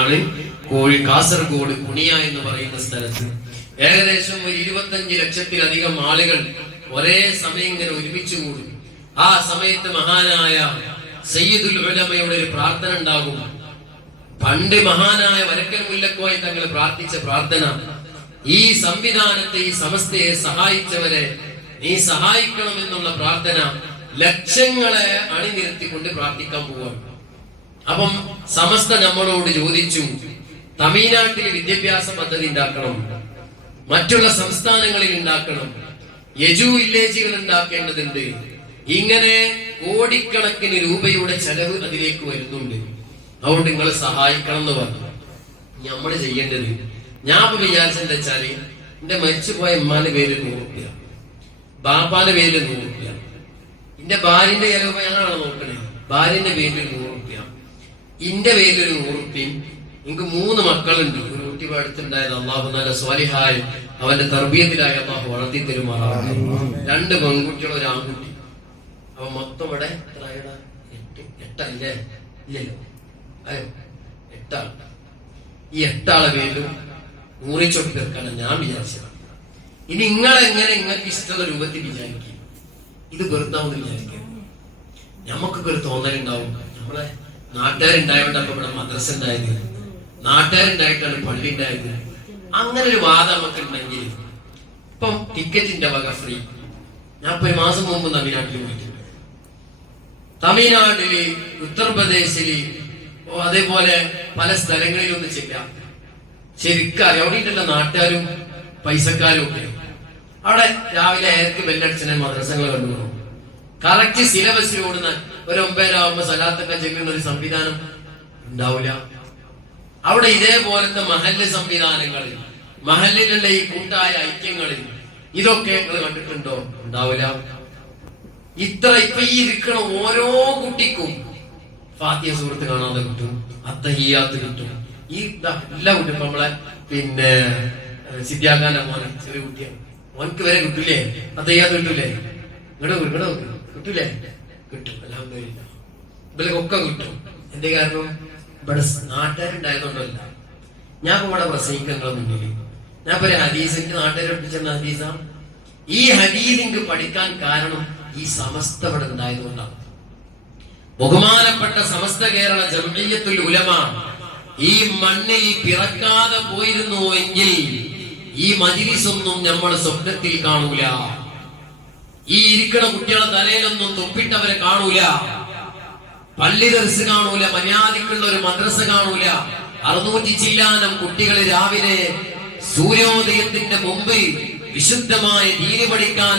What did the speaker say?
എവിടെയാണ്? കാസർഗോഡ് കുണിയ എന്ന് പറയുന്ന സ്ഥലത്ത് ഏകദേശം ഒരു 25 ലക്ഷത്തിലധികം ആളുകൾ ഒരേ സമയം ഇങ്ങനെ ഒരുമിച്ച് കൂടും. ആ സമയത്ത് മഹാനായ സയ്യിദുൽ ഉലമയുടെ ഒരു പ്രാർത്ഥന ഉണ്ടാകും. പണ്ട് മഹാനായ വരക്കൽ മുല്ലക്കോയ തങ്ങൾ പ്രാർത്ഥിച്ച പ്രാർത്ഥന, ഈ സംവിധാനത്തെ, ഈ സമസ്തയെ സഹായിച്ചവരെ നീ സഹായിക്കണം എന്നുള്ള പ്രാർത്ഥന ലക്ഷങ്ങളെ അണിനിരത്തിക്കൊണ്ട് പ്രാർത്ഥിക്കാൻ പോവാണ്. അപ്പം സമസ്ത നമ്മളോട് ചോദിച്ചു, തമിഴ്നാട്ടിൽ വിദ്യാഭ്യാസ പദ്ധതി ഉണ്ടാക്കണം, മറ്റുള്ള സംസ്ഥാനങ്ങളിൽ ഉണ്ടാക്കണം, വില്ലേജുകൾ ഉണ്ടാക്കേണ്ടതുണ്ട്. ഇങ്ങനെ കോടിക്കണക്കിന് രൂപയുടെ ചെലവ് അതിലേക്ക് വരുന്നുണ്ട്. അതുകൊണ്ട് നിങ്ങൾ സഹായിക്കണം എന്ന് പറഞ്ഞു. നമ്മള് ചെയ്യേണ്ടത്, ഞാൻ വിചാരിച്ചെന്താ വെച്ചാല്, എന്റെ മരിച്ചുപോയ ഉമ്മാന്റെ പേരിൽ 100 രൂപ, ബാപ്പാന്റെ പേരിൽ 100 രൂപ, എന്റെ ഭാര്യന്റെ ചിലവ് ഞങ്ങളാണ് നോക്കണേ, ഭാര്യന്റെ പേരിൽ 100 രൂപ, എന്റെ പേരിൽ 100 രൂപയും. എനിക്ക് 3 മക്കളുണ്ട്. ഒരു കുട്ടി അടുത്തുണ്ടായത് അള്ളാഹു നല്ല സ്വാലിഹായി അവന്റെ തർബീയത്തിലായി അള്ളാഹു വളർത്തി തരുമാറാണ്. 2 പെൺകുട്ടികൾ, 1 ആൺകുട്ടി. അപ്പൊ മൊത്തം ഇവിടെ 8 അല്ലേ? ഇല്ലല്ലോ, 8 ആൾ. ഈ 8 ആളെ പേരിലും 100 ചൊട്ടി തീർക്കാനാണ് ഞാൻ വിചാരിച്ചത്. ഇനി നിങ്ങളെങ്ങനെ നിങ്ങൾക്ക് ഇഷ്ടമുള്ള രൂപത്തിൽ വിചാരിക്കും. ഇത് വെറുതാവെന്ന് വിചാരിക്കുക. ഞമ്മക്കൊക്കെ ഒരു തോന്നലുണ്ടാവും, നമ്മളെ നാട്ടുകാരുണ്ടായതുകൊണ്ട് അപ്പൊ ഇവിടെ മദ്രസ ഉണ്ടായത്, നാട്ടുകാരുണ്ടായിട്ടാണ് പള്ളി ഉണ്ടായത്. അങ്ങനെ ഒരു വാദം നമുക്ക് ഉണ്ടെങ്കിൽ ഇപ്പം ടിക്കറ്റിന്റെ വക ഫ്രീ. ഞാൻ ഇപ്പൊ 1 മാസം മുമ്പ് തമിഴ്നാട്ടിൽ പോയിട്ടുണ്ട്. തമിഴ്നാട്ടില്, ഉത്തർപ്രദേശില്, അതേപോലെ പല സ്ഥലങ്ങളിലൊന്നും ചെയ്യാം. ശരിക്കും അവിടെ ഉണ്ടല്ലോ നാട്ടുകാരും പൈസക്കാരും ഒക്കെ. അവിടെ രാവിലെ 7 ബെല്ലടിച്ചനെ മദ്രസകൾ കണ്ടുപോകും. കറക്റ്റ് സിലബസിലോടുന്ന ഒരു 9 ആവുമ്പോ സലാത്തൊക്കെ ചെല്ലുന്ന ഒരു സംവിധാനം ഉണ്ടാവില്ല. അവിടെ ഇതേപോലത്തെ മഹല്ല് സംവിധാനങ്ങളിൽ, മഹല്ലിലുള്ള ഈ കൂട്ടായ ഐക്യങ്ങളിൽ ഇതൊക്കെ നിങ്ങൾ കണ്ടിട്ടുണ്ടോ? ഉണ്ടാവില്ല. ഇപ്പൊ ഈ ഇരിക്കണ ഓരോ കുട്ടിക്കും ഫാത്തിഹ സൂറത്ത് കാണാതെ കിട്ടും, അത്തഹിയ്യാത്ത് കിട്ടും. ഈ എല്ലാ കുട്ടിയും നമ്മളെ പിന്നെ സിദ്ധ്യാഖാന്റെ മോനെ, ചെറിയ കുട്ടിയാണ്, മോനക്ക് വരെ കിട്ടൂലേ? അത്തഹിയ്യാത്ത് കിട്ടൂലേ? കിട്ടൂലേ? കിട്ടും. അൽഹംദുലില്ലാഹ്. ഇവരൊക്കെ കിട്ടും. എന്റെ കാരണം ഇവിടെ നാട്ടുകാരുണ്ടായതുകൊണ്ടല്ല. ഞാൻ ഇപ്പൊ ഇവിടെ പ്രസംഗിക്കുന്നതിൽ ഞാൻ ഇപ്പൊ ഒരു ഹദീസിന്റെ നാട്ടുകാരെ ഒട്ടിച്ചെന്ന ഹദീസാണ്. ഈ ഹദീസിന് പഠിക്കാൻ കാരണം ഈ സമസ്ത ഇവിടെ ഉണ്ടായതുകൊണ്ടാണ്. ബഹുമാനപ്പെട്ട സമസ്ത കേരള ജംഇയ്യത്തുൽ ഉലമ ഈ മണ്ണിൽ പിറക്കാതെ പോയിരുന്നുവെങ്കിൽ ഈ മജ്‌ലിസൊന്നും നമ്മൾ സ്വപ്നത്തിൽ കാണൂല. ഈ ഇരിക്കണ കുട്ടികളെ തലയിലൊന്നും തൊപ്പിട്ടവരെ കാണൂല. പള്ളി ദർസ് കാണൂല, മര്യാദക്കുള്ള ഒരു മദ്രസ കാണൂല. 600 ചില്ലാനം കുട്ടികൾ രാവിലെ സൂര്യോദയത്തിന്റെ മുമ്പ് വിശുദ്ധമായ ദീന് പഠിക്കാൻ